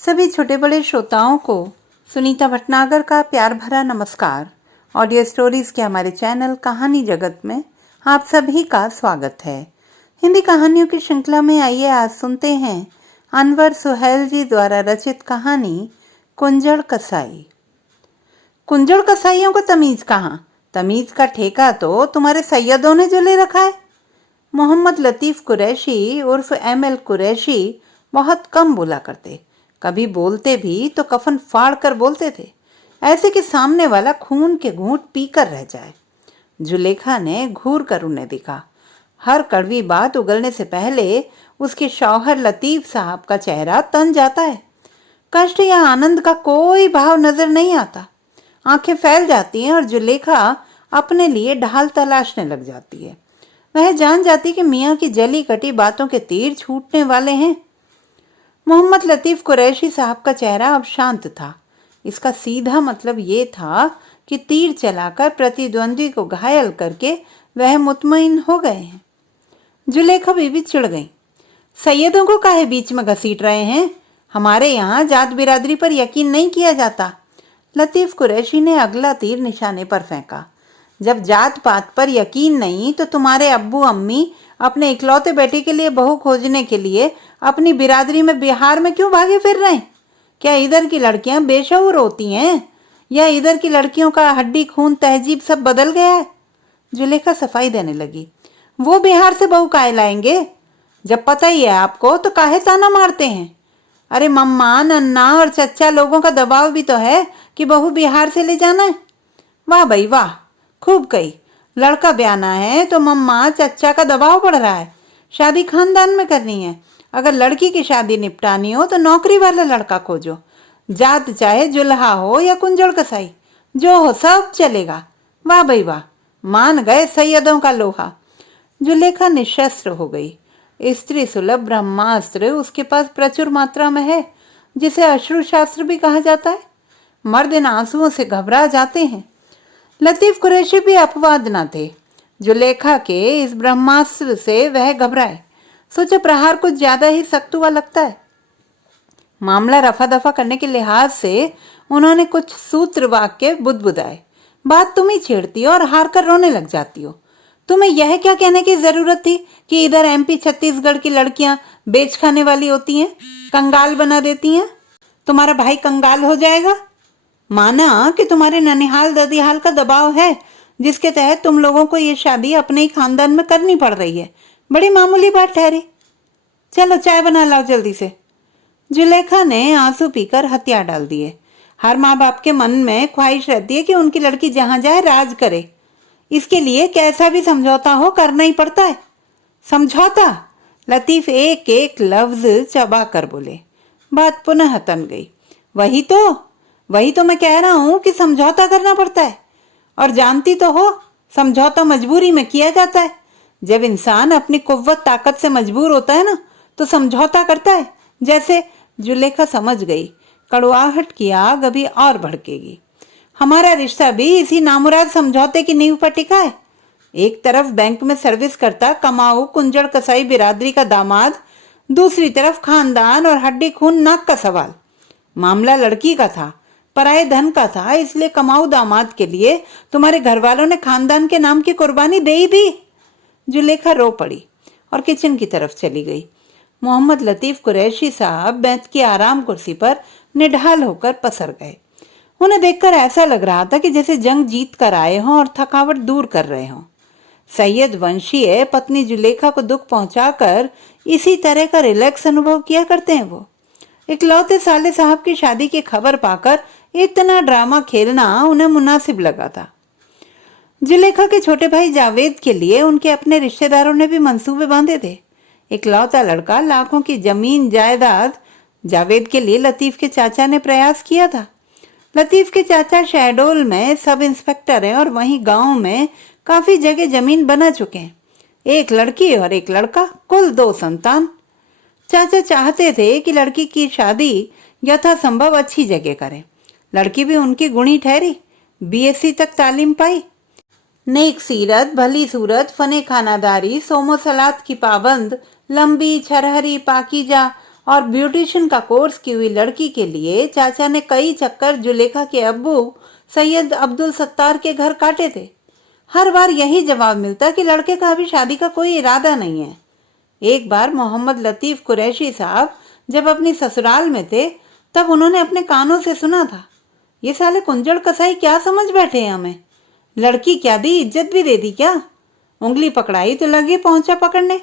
सभी छोटे बड़े श्रोताओं को सुनीता भटनागर का प्यार भरा नमस्कार। ऑडियो स्टोरीज के हमारे चैनल कहानी जगत में आप सभी का स्वागत है। हिंदी कहानियों की श्रृंखला में आइए आज सुनते हैं अनवर सुहेल जी द्वारा रचित कहानी कुंजड़ कसाई। कुंजड़ कसाईयों को तमीज कहाँ, तमीज का ठेका तो तुम्हारे सैयदों ने जो ले रखा है। मोहम्मद लतीफ़ कुरैशी उर्फ एमएल कुरैशी बहुत कम बोला करते, कभी बोलते भी तो कफन फाड़ कर बोलते थे, ऐसे कि सामने वाला खून के घूंट पीकर रह जाए। जुलेखा ने घूर कर उन्हें देखा। हर कड़वी बात उगलने से पहले उसके शौहर लतीफ साहब का चेहरा तन जाता है। कष्ट या आनंद का कोई भाव नजर नहीं आता। आंखें फैल जाती हैं और जुलेखा अपने लिए ढाल तलाशने लग जाती है। वह जान जाती कि मियाँ की जली कटी बातों के तीर छूटने वाले हैं। मोहम्मद लतीफ़ कुरैशी साहब का चेहरा अब शांत था। इसका सीधा मतलब ये था कि तीर चलाकर प्रतिद्वंद्वी को घायल करके वह मुतमईन हो गए हैं। जुलेखा बीबी चिढ़ गई। सैयदों को काहे बीच में घसीट रहे हैं? हमारे यहाँ जात बिरादरी पर यकीन नहीं किया जाता। लतीफ़ कुरैशी ने अगला तीर निशाने पर फेंका। जब जात पात पर यकीन नहीं तो तुम्हारे अब्बू अम्मी अपने इकलौते बेटे के लिए बहू खोजने के लिए अपनी बिरादरी में बिहार में क्यों भागे फिर रहे हैं? क्या इधर की लड़कियां बेशऊर होती हैं या इधर की लड़कियों का हड्डी खून तहजीब सब बदल गया है? जुलेखा सफाई देने लगी। वो बिहार से बहू काहे लाएंगे? जब पता ही है आपको तो काहे ताना मारते हैं? अरे मम्मा नन्ना और चच्चा लोगों का दबाव भी तो है कि बहू बिहार से ले जाना है। वाह भाई वाह, खूब कही। लड़का ब्याना है तो मम्मा चच्चा का दबाव पड़ रहा है। शादी खानदान में करनी है। अगर लड़की की शादी निपटानी हो तो नौकरी वाला लड़का खोजो। जात चाहे जुल्हा हो या कुंजड़ कसाई, जो हो सब चलेगा। वाह भाई वाह, मान गए सैयदों का लोहा। जुलेखा निशस्त्र हो गई। स्त्री सुलभ ब्रह्मास्त्र उसके पास प्रचुर मात्रा में है, जिसे अश्रु शास्त्र भी कहा जाता है। मर्द इन आंसुओं से घबरा जाते हैं। लतीफ़ कुरैशी भी अपवाद न थे। जुलेखा के इस ब्रह्मास्त्र से वह घबराए। सोचा प्रहार कुछ ज्यादा ही सख्त हुआ लगता है। मामला रफा दफा करने के लिहाज से उन्होंने कुछ सूत्र वाक्य बुदबुदाए। बात तुम ही छेड़ती हो और हार कर रोने लग जाती हो। तुम्हें यह क्या कहने की जरूरत थी कि इधर एमपी छत्तीसगढ़ की लड़कियां बेच खाने वाली होती हैं, कंगाल बना देती हैं? तुम्हारा भाई कंगाल हो जाएगा? माना कि तुम्हारे ननिहाल ददिहाल का दबाव है, जिसके तहत तुम लोगों को ये शादी अपने ही खानदान में करनी पड़ रही है। बड़ी मामूली बात ठहरी। चलो चाय बना लाओ जल्दी से। जुलेखा ने आंसू पीकर हथियार डाल दिए। हर माँ बाप के मन में ख्वाहिश रहती है कि उनकी लड़की जहां जाए राज करे। इसके लिए कैसा भी समझौता हो करना ही पड़ता है। समझौता? लतीफ एक एक लफ्ज चबा कर बोले। बात पुनः तन गई। वही तो मैं कह रहा हूं कि समझौता करना पड़ता है। और जानती तो हो, समझौता मजबूरी में किया जाता है। जब इंसान अपनी कुव्वत ताकत से मजबूर होता है ना, तो समझौता करता है। जैसे जुलेखा समझ गई, कड़वाहट की आग अभी और भड़केगी। हमारा रिश्ता भी इसी नामुराद समझौते की नींव पर टिका है। एक तरफ बैंक में सर्विस करता कमाऊ कुंजड़ कसाई बिरादरी का दामाद, दूसरी तरफ खानदान और हड्डी खून नाक का सवाल। मामला लड़की का था, पराये धन का था, इसलिए कमाऊ दामाद के लिए तुम्हारे घर वालों ने खानदान के नाम की कुर्बानी दे ही दी। जुलेखा रो पड़ी और किचन की तरफ चली गई। मोहम्मद लतीफ़ कुरैशी साहब बेंच की आराम कुर्सी पर निढाल होकर पसर गए। उन्हें देखकर ऐसा लग रहा था कि जैसे जंग जीत कर आए हों और थकावट दूर कर रहे हों। सैयद वंशीय पत्नी जुलेखा को दुख पहुंचाकर इसी तरह का रिलैक्स अनुभव किया करते हैं। वो इकलौते साले साहब की शादी की खबर पाकर इतना ड्रामा खेलना उन्हें मुनासिब लगा था। जुलेखा के छोटे भाई जावेद के लिए उनके अपने रिश्तेदारों ने भी मंसूबे बांधे थे। इकलौता लड़का, लाखों की जमीन जायदाद। जावेद के लिए लतीफ के चाचा ने प्रयास किया था। लतीफ के चाचा शहडोल में सब इंस्पेक्टर हैं और वहीं गांव में काफी जगह जमीन बना चुके हैं। एक लड़की और एक लड़का, कुल 2 संतान। चाचा चाहते थे कि लड़की की शादी यथासंभव अच्छी जगह करें। लड़की भी उनकी गुणी ठहरी, बीएससी तक तालीम पाई। नेक सीरत, भली सूरत, फने खानादारी, सोमो सलात की पाबंद, लंबी, छरहरी, पाकीजा और ब्यूटिशियन का कोर्स की हुई लड़की के लिए चाचा ने कई चक्कर जुलेखा के अब्बू सैयद अब्दुल सत्तार के घर काटे थे। हर बार यही जवाब मिलता कि लड़के का अभी शादी का कोई इरादा नहीं है। एक बार मोहम्मद लतीफ़ कुरैशी साहब जब अपनी ससुराल में थे तब उन्होंने अपने कानों से सुना था, ये साले कुंजड़ कसाई क्या समझ बैठे हैं हमें, लड़की क्या दी इज्जत भी दे दी क्या, उंगली पकड़ाई तो लगे पहुंचा पकड़ने,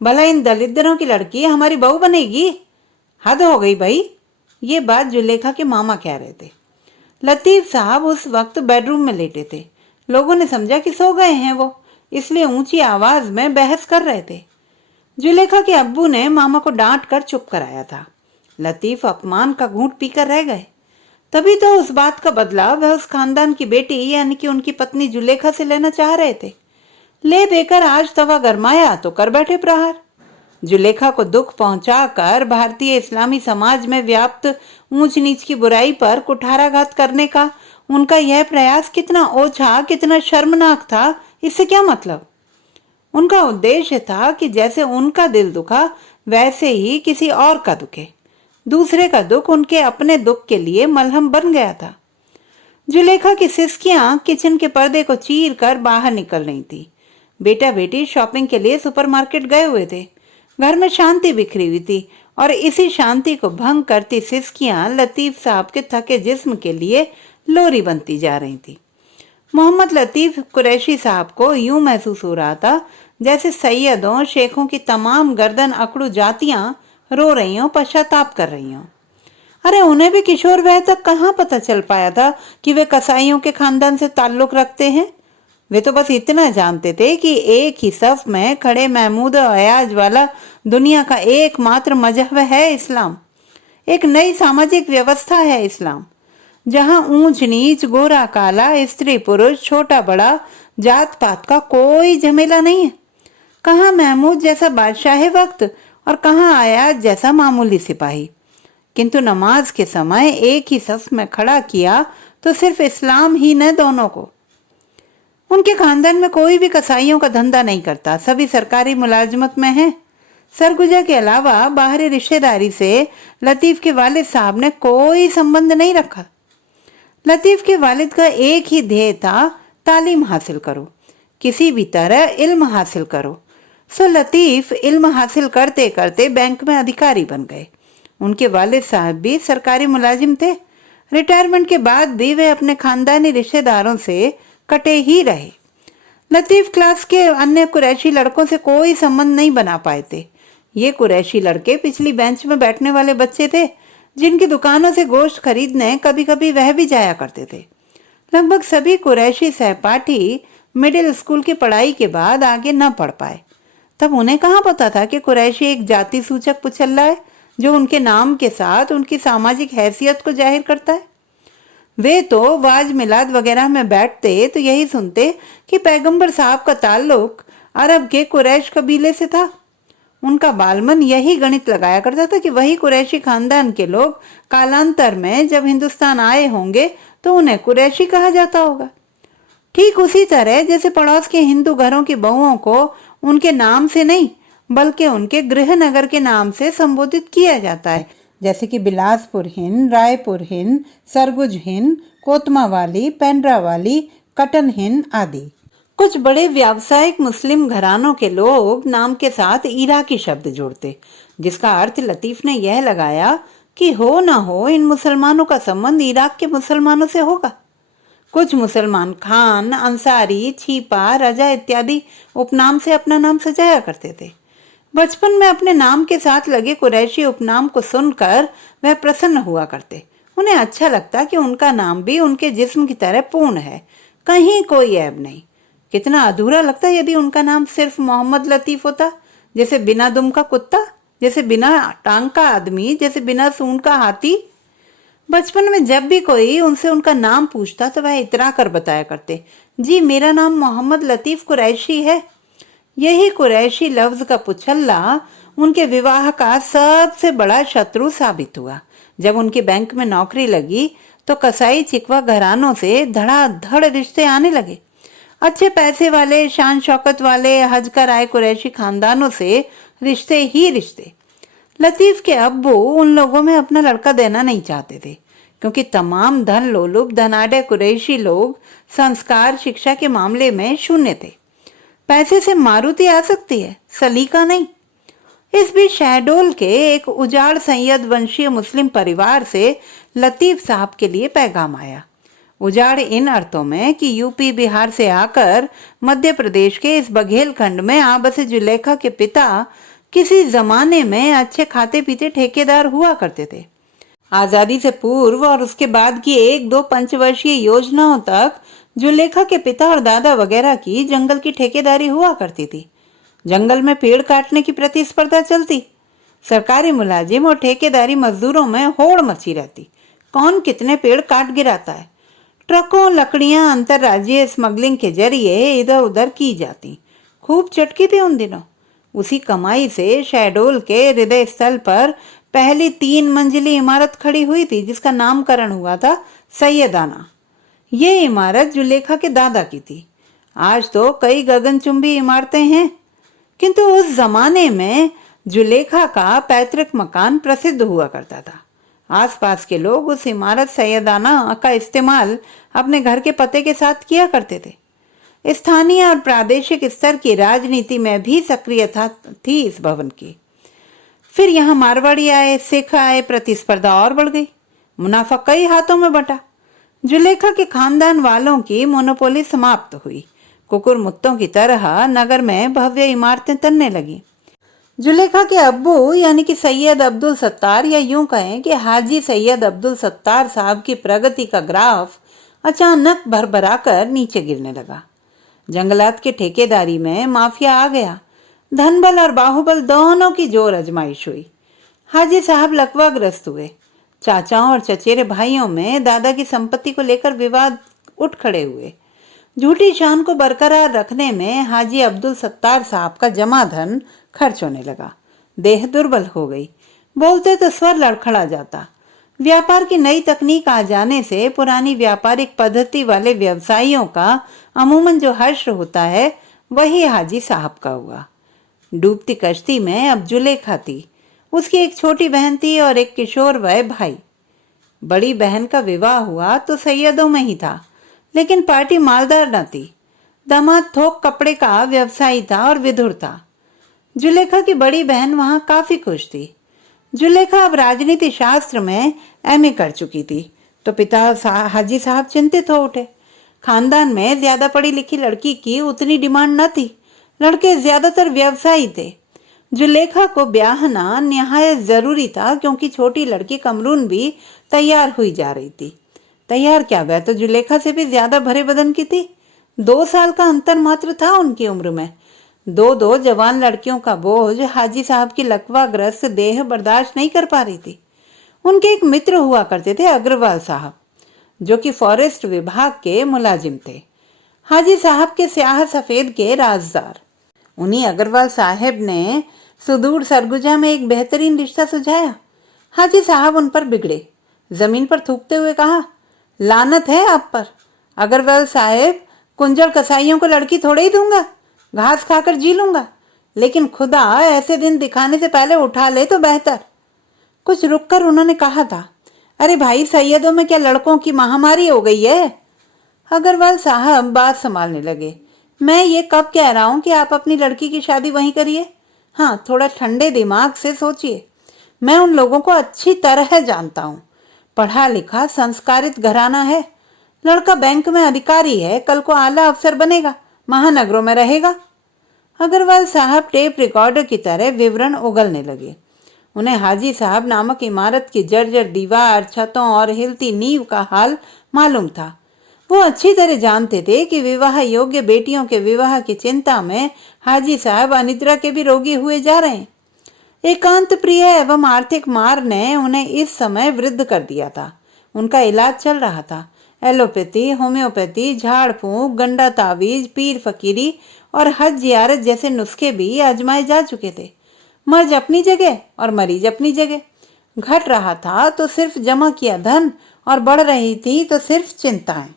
भला इन दलिद्रों की लड़की हमारी बहू बनेगी, हद हो गई भाई। ये बात जुलेखा के मामा कह रहे थे। लतीफ़ साहब उस वक्त बेडरूम में लेटे थे। लोगों ने समझा कि सो गए हैं वो, इसलिए ऊंची आवाज में बहस कर रहे थे। जुलेखा के अब्बू ने मामा को डांट कर चुप कराया था। लतीफ़ अपमान का घूंट पीकर रह गए। तभी तो उस बात का बदला वह उस खानदान की बेटी यानी कि उनकी पत्नी जुलेखा से लेना चाह रहे थे। ले देकर आज तवा गरमाया तो कर बैठे प्रहार। जुलेखा को दुख पहुंचाकर भारतीय इस्लामी समाज में व्याप्त ऊंच नीच की बुराई पर कुठाराघात करने का उनका यह प्रयास कितना ओछा, कितना शर्मनाक था, इससे क्या मतलब। उनका उद्देश्य था कि जैसे उनका दिल दुखा वैसे ही किसी और का दुखे। दूसरे का दुख उनके अपने दुख के लिए मलहम बन गया था। जुलेखा की सिसकियां किचन के पर्दे को चीर कर बाहर निकल रही थी। बेटा बेटी शॉपिंग के लिए सुपरमार्केट गए हुए थे। घर में शांति बिखरी हुई थी और इसी शांति को भंग करती सिसकियां लतीफ़ साहब के थके जिस्म के लिए लोरी बनती जा रही थी। मोहम्मद लतीफ़ कुरैशी साहब को यूं महसूस हो रहा था जैसे सैयदों शेखों की तमाम गर्दन अकड़ू जातियां रो रही हों, पश्चाताप कर रही हों। अरे उन्हें भी किशोर वह तक कहाँ पता चल पाया था कि वे कसाईयों के खानदान से ताल्लुक रखते हैं। वे तो बस इतना जानते थे कि एक ही सफ में खड़े महमूद और अयाज वाला दुनिया का एकमात्र मजहब है इस्लाम। एक नई सामाजिक व्यवस्था है इस्लाम, जहां ऊंच नीच, गोरा काला, स्त्री पुरुष, छोटा बड़ा, जात पात का कोई झमेला नहीं है। कहाँ महमूद जैसा बादशाह वक्त और कहाँ अयाज जैसा मामूली सिपाही। किंतु नमाज के समय एक ही सफ में खड़ा किया तो सिर्फ इस्लाम ही न दोनों को। उनके खानदान में कोई भी कसाईयों का धंधा नहीं करता, सभी सरकारी मुलाजमत में हैं। सरगुजा के अलावा बाहरी रिश्तेदारी से लतीफ़ के वालिद साहब ने कोई संबंध नहीं रखा। लतीफ़ के वालिद का एक ही ध्येय था, तालीम हासिल करो, किसी भी तरह इल्म हासिल करो। सो लतीफ़ इल्म हासिल करते करते बैंक में अधिकारी बन गए। उनके वालिद साहब भी सरकारी मुलाजिम थे। रिटायरमेंट के बाद भी वे अपने खानदानी रिश्तेदारों से कटे ही रहे। लतीफ़ क्लास के अन्य कुरैशी लड़कों से कोई संबंध नहीं बना पाए थे। ये कुरैशी लड़के पिछली बेंच में बैठने वाले बच्चे थे, जिनकी दुकानों से गोश्त खरीदने कभी कभी वह भी जाया करते थे। लगभग सभी कुरैशी सहपाठी मिडिल स्कूल की पढ़ाई के बाद आगे न पढ़ पाए। तब उन्हें कहाँ पता था कि कुरैशी एक जाति सूचक पुछल्ला है जो उनके नाम के साथ उनकी सामाजिक हैसियत को जाहिर करता है। वे तो वाज मिलाद वगैरह में बैठते तो यही सुनते कि पैगंबर साहब का ताल्लुक अरब के कुरैश कबीले से था। उनका बालमन यही गणित लगाया करता था कि वही कुरैशी खानदान के लोग कालांतर में जब हिंदुस्तान आए होंगे तो उन्हें कुरैशी कहा जाता होगा। ठीक उसी तरह जैसे पड़ोस के हिंदू घरों की बहुओं को उनके नाम से नहीं बल्कि उनके गृह नगर के नाम से संबोधित किया जाता है, जैसे कि बिलासपुर हिंद, रायपुर हिंद, सरगुज हिंद, कोतमावाली, पेंड्रावाली, कटन हिंद आदि। कुछ बड़े व्यावसायिक मुस्लिम घरानों के लोग नाम के साथ इराकी शब्द जोड़ते, जिसका अर्थ लतीफ़ ने यह लगाया कि हो ना हो इन मुसलमानों का संबंध इराक के मुसलमानों से होगा। कुछ मुसलमान खान, अंसारी, छीपा, रजा इत्यादि उपनाम से अपना नाम सजाया करते थे। बचपन में अपने नाम के साथ लगे कुरैशी उपनाम को सुनकर वह प्रसन्न हुआ करते। उन्हें अच्छा लगता कि उनका नाम भी उनके जिस्म की तरह पूर्ण है, कहीं कोई ऐब नहीं। कितना अधूरा लगता यदि उनका नाम सिर्फ मोहम्मद लतीफ़ होता, जैसे बिना दुम का कुत्ता, जैसे बिना टांग का आदमी, जैसे बिना सूंड का हाथी। बचपन में जब भी कोई उनसे उनका नाम पूछता तो वह इतरा कर बताया करते, जी मेरा नाम मोहम्मद लतीफ़ कुरैशी है। यही कुरैशी लफ्ज का पुछल्ला उनके विवाह का सबसे बड़ा शत्रु साबित हुआ। जब उनकी बैंक में नौकरी लगी तो कसाई चिकवा घरानों से धड़ाधड़ रिश्ते आने लगे। अच्छे पैसे वाले, शान शौकत वाले, हज कर आए कुरैशी खानदानों से रिश्ते ही रिश्ते। लतीफ के अब्बू उन लोगों में अपना लड़का देना नहीं चाहते थे, क्योंकि तमाम धन लोलुप धनाढ्य कुरैशी लोग संस्कार शिक्षा के मामले में शून्य थे। पैसे से मारुति आ सकती है, सलीका नहीं। इस बीच शहडोल के एक उजाड़ सैयद वंशीय मुस्लिम परिवार से लतीफ साहब के लिए पैगाम आया। उजाड़ इन अर्थों में कि यूपी बिहार से आकर मध्य प्रदेश के इस बघेलखंड में आ बसे जुलेखा के पिता किसी जमाने में अच्छे खाते पीते ठेकेदार हुआ करते थे। आजादी से पूर्व और उसके बाद की 1-2 पंचवर्षीय योजनाओं तक जुलेखा के पिता और दादा वगैरह की जंगल की ठेकेदारी हुआ करती थी। जंगल में पेड़ काटने की प्रतिस्पर्धा चलती। सरकारी मुलाजिम और ठेकेदारी मजदूरों में होड़ मची रहती। कौन कितने पेड़ काट गिराता है। ट्रकों लकड़ियां अंतरराज्यीय स्मगलिंग के जरिए इधर उधर की जाती। खूब चटकी थी उन दिनों। उसी कमाई से शहडोल के हृदय स्थल पर पहली 3 मंजिली इमारत खड़ी हुई थी, जिसका नामकरण हुआ था सैयदाना। ये इमारत जुलेखा के दादा की थी। आज तो कई गगनचुंबी इमारतें हैं, किंतु उस जमाने में जुलेखा का पैतृक मकान प्रसिद्ध हुआ करता था। आसपास के लोग उस इमारत सैयदाना का इस्तेमाल अपने घर के पते के साथ किया करते थे। स्थानीय और प्रादेशिक स्तर की राजनीति में भी सक्रियता थी इस भवन की। फिर यहाँ मारवाड़ी आए, सिख आए, प्रतिस्पर्धा और बढ़ गई। मुनाफा कई हाथों में बटा। जुलेखा के खानदान वालों की मोनोपोली समाप्त हुई। कुकुर मुत्तों की तरह नगर में भव्य इमारतें तनने लगी। जुलेखा के अब्बू यानी कि सैयद अब्दुल सत्तार, या यूं कहें कि हाजी सैयद अब्दुल सत्तार साहब की प्रगति का ग्राफ अचानक भरभराकर नीचे गिरने लगा। जंगलात की ठेकेदारी में माफिया आ गया। धनबल और बाहुबल दोनों की जोर आजमाइश हुई। हाजी साहब लकवाग्रस्त हुए। चाचाओं और चचेरे भाइयों में दादा की संपत्ति को लेकर विवाद उठ खड़े हुए। झूठी शान को बरकरार रखने में हाजी अब्दुल सत्तार साहब का जमा धन खर्च होने लगा। देह दुर्बल हो गई। बोलते तो स्वर लड़खड़ा जाता। व्यापार की नई तकनीक आ जाने से पुरानी व्यापारिक पद्धति वाले व्यवसायियों का अमूमन जो हर्ष होता है, वही हाजी साहब का हुआ। डूबती कश्ती में अब जुलेखा थी। उसकी एक छोटी बहन थी और एक किशोर वय भाई। बड़ी बहन का विवाह हुआ तो सैयदों में ही था, लेकिन पार्टी मालदार न थी। दामाद थोक कपड़े का व्यवसायी था और विधुर था। जुलेखा की बड़ी बहन वहां काफी खुश थी। जुलेखा अब राजनीति शास्त्र में एमए कर चुकी थी, तो पिता हाजी साहब चिंतित हो उठे। खानदान में ज्यादा पढ़ी लिखी लड़की की उतनी डिमांड न थी। लड़के ज्यादातर व्यवसायी थे। जुलेखा को ब्याहना निहायत जरूरी था, क्योंकि छोटी लड़की कमरून भी तैयार हुई जा रही थी। तैयार क्या, वह तो जुलेखा से भी ज्यादा भरे बदन की थी। 2 साल का अंतर मात्र था उनकी उम्र में। 2 जवान लड़कियों का बोझ हाजी साहब की लकवाग्रस्त देह बर्दाश्त नहीं कर पा रही थी। उनके एक मित्र हुआ करते थे अग्रवाल साहब, जो कि फॉरेस्ट विभाग के मुलाजिम थे। हाजी साहब के स्याह सफेद के राजदार। उन्हीं अग्रवाल साहब ने सुदूर सरगुजा में एक बेहतरीन रिश्ता सुझाया। हाजी साहब उन पर बिगड़े। जमीन पर थूकते हुए कहा, लानत है आप पर अग्रवाल साहब। कुंजड़ कसाईयों को लड़की थोड़े ही दूंगा। घास खाकर जी लूंगा, लेकिन खुदा ऐसे दिन दिखाने से पहले उठा ले तो बेहतर। कुछ रुककर उन्होंने कहा था, अरे भाई, सैयदों में क्या लड़कों की महामारी हो गई है? अग्रवाल साहब बात संभालने लगे। मैं ये कब कह रहा हूं कि आप अपनी लड़की की शादी वहीं करिए। हाँ, थोड़ा ठंडे दिमाग से सोचिए। मैं उन लोगों को अच्छी तरह जानता हूँ। पढ़ा लिखा संस्कारित घराना है। लड़का बैंक में अधिकारी है, कल को आला अफसर बनेगा, महानगरों में रहेगा। अग्रवाल साहब टेप रिकॉर्डर की तरह विवरण उगलने लगे। उन्हें हाजी साहब नामक इमारत की जर्जर दीवार, छतों और हिलती नींव का हाल मालूम था। वो अच्छी तरह जानते थे कि विवाह योग्य बेटियों के विवाह की चिंता में हाजी साहब अनिद्रा के भी रोगी हुए जा रहे हैं। एकांत प्रिय एवं आर्थिक मार ने उन्हें इस समय वृद्ध कर दिया था। उनका इलाज चल रहा था। एलोपैथी, होम्योपैथी, झाड़ फूंक, गंडा तावीज, पीर फकीरी और हज जियारत जैसे नुस्खे भी आजमाए जा चुके थे। मर्ज अपनी जगह और मरीज अपनी जगह। घट रहा था तो सिर्फ जमा किया धन, और बढ़ रही थी तो सिर्फ चिंताएं।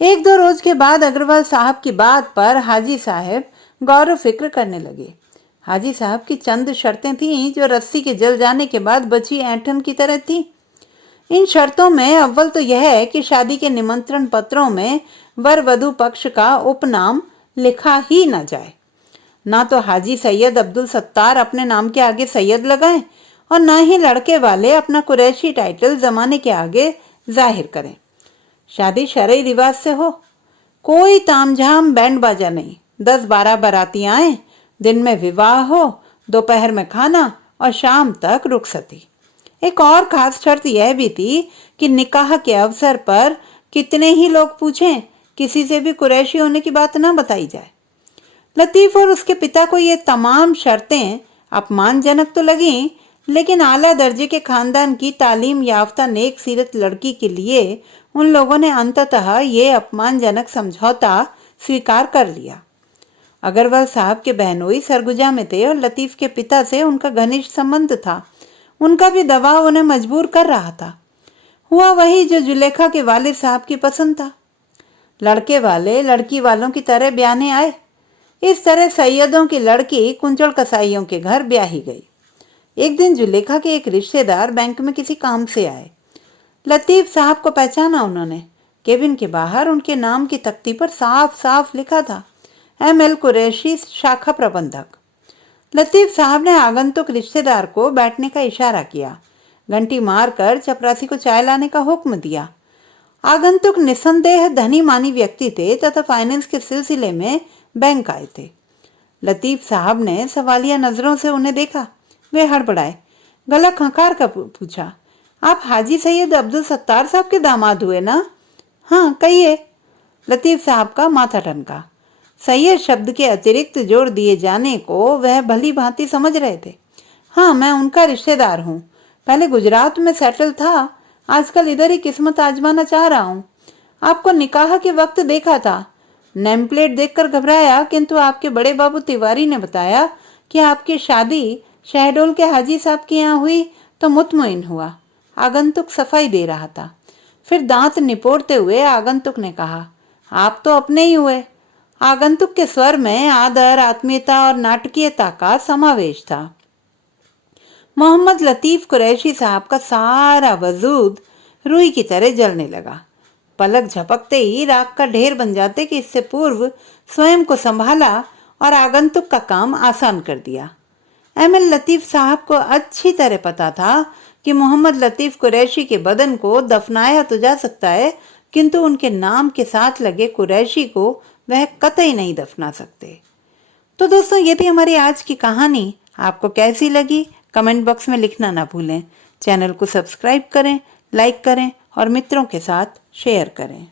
1-2 रोज के बाद अग्रवाल साहब की बात पर हाजी साहब गौर फिक्र करने लगे। हाजी साहब की चंद शर्तें थीं जो रस्सी के जल जाने के बाद बची ऐंठन की तरह थी। इन शर्तों में अव्वल तो यह है कि शादी के निमंत्रण पत्रों में वर वधू पक्ष का उपनाम लिखा ही न जाए। ना तो हाजी सैयद अब्दुल सत्तार अपने नाम के आगे सैयद लगाएं और ना ही लड़के वाले अपना कुरैशी टाइटल जमाने के आगे जाहिर करें। शादी शरई रिवाज से हो, कोई तामझाम बैंड बाजा नहीं, 10-12 बाराती आए, दिन में विवाह हो, दोपहर में खाना और शाम तक रुखसती। एक और खास शर्त यह भी थी कि निकाह के अवसर पर कितने ही लोग पूछें, किसी से भी कुरैशी होने की बात ना बताई जाए। लतीफ और उसके पिता को ये तमाम शर्तें अपमानजनक तो लगीं, लेकिन आला दर्जे के खानदान की तालीम याफ्ता नेक सीरत लड़की के लिए उन लोगों ने अंततः ये अपमानजनक समझौता स्वीकार कर लिया। अग्रवाल साहब के बहनोई सरगुजा में थे और लतीफ के पिता से उनका घनिष्ठ संबंध था। उनका भी दबाव उन्हें मजबूर कर रहा था। हुआ वही जो जुलेखा के वालिद साहब की पसंद था। लड़के वाले लड़की वालों की तरह ब्याहने आए। इस तरह सैयदों की लड़की कुंचड़ कसाईयों के घर ब्याही गई। एक दिन जुलेखा के एक रिश्तेदार बैंक में किसी काम से आए। लतीफ साहब को पहचाना उन्होंने। केबिन के बाहर उनके नाम की तख्ती पर साफ साफ लिखा था, ML कुरैशी, शाखा प्रबंधक। लतीफ साहब ने आगंतुक रिश्तेदार को बैठने का इशारा किया, घंटी मारकर चपरासी को चाय लाने का हुक्म दिया। आगंतुक निसंदेह धनी मानी व्यक्ति थे तथा फाइनेंस के सिलसिले में बैंक आए थे। लतीफ साहब ने सवालिया नजरों से उन्हें देखा। वे हड़बड़ाए, गला खंकार कर पूछा, आप हाजी सैयद अब्दुल सत्तार साहब के दामाद हुए ना? हाँ, कहिए। लतीफ साहब का माथा ठनका। सैयद शब्द के अतिरिक्त जोर दिए जाने को वह भली भांति समझ रहे थे। हाँ, मैं उनका रिश्तेदार हूँ। पहले गुजरात में सेटल था, आजकल इधर ही किस्मत आजमाना चाह रहा हूँ। आपको निकाह के वक्त देखा था, नेम प्लेट देखकर घबराया, किंतु आपके बड़े बाबू तिवारी ने बताया कि आपकी शादी शहडोल के हाजी साहब के यहाँ हुई तो मुतमईन हुआ। आगंतुक सफाई दे रहा था। फिर दांत निपोड़ते हुए आगंतुक ने कहा, आप तो अपने ही हुए। आगंतुक के स्वर में आदर, आत्मीयता और नाटकीयता का समावेश था। मोहम्मद लतीफ कुरैशी साहब का सारा वजूद रुई की तरह जलने लगा। पलक झपकते ही राख का ढेर बन जाते कि इससे पूर्व स्वयं को संभाला और आगंतुक का काम आसान कर दिया। ML लतीफ साहब को अच्छी तरह पता था कि मोहम्मद लतीफ कुरैशी के बदन को दफनाया तो जा सकता है, किंतु उनके नाम के साथ लगे कुरैशी को वह कतई नहीं दफना सकते। तो दोस्तों, ये थी हमारी आज की कहानी। आपको कैसी लगी कमेंट बॉक्स में लिखना ना भूलें। चैनल को सब्सक्राइब करें, लाइक करें और मित्रों के साथ शेयर करें।